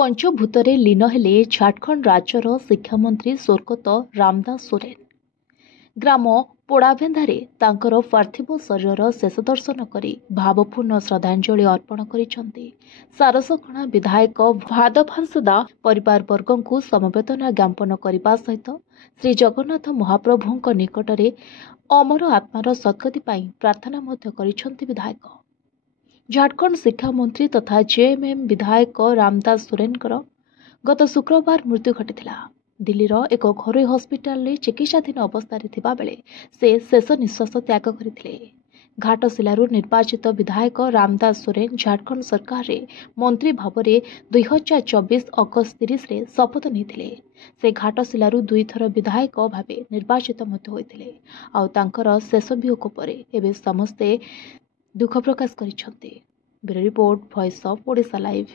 पंचभूतरे लीन हेले झारखंड राज्यर शिक्षामंत्री स्वर्गत रामदास सोरेन। ग्राम पोड़ाभेंधारे तांकर पार्थिव शरीर शेष दर्शन करी भावपूर्ण श्रद्धांजलि अर्पण करिसेंती। सारसकणा विधायक भादभासदा परिवार वर्ग को समवेदना ज्ञापन करने सहित श्री जगन्नाथ महाप्रभुंक निकटरे अमर आत्मार सद्गति पाई प्रार्थना मध्य करिसेंती विधायक। झारखंड शिक्षा मंत्री तथा जेएमएम विधायक रामदास सोरेनकर गत शुक्रवार मृत्यु घटिथिला। दिल्लीर एक घरोई हस्पिटाल चिकित्साधीन अवस्था बेले से शेष निश्वास त्याग करथिले। घाटशिलारू निर्वाचित विधायक रामदास सोरेन झारखंड सरकार रे मंत्री भाव में 2024 अगस्त 30 रे शपथ नहीं। से घाटशिलारू 2 थर विधायक भाव निर्वाचित होते आउ तांकर शेष वियोग पर एवं समस्ते दुख प्रकाश करिसेंती। Bureau report, voice of Odisha live.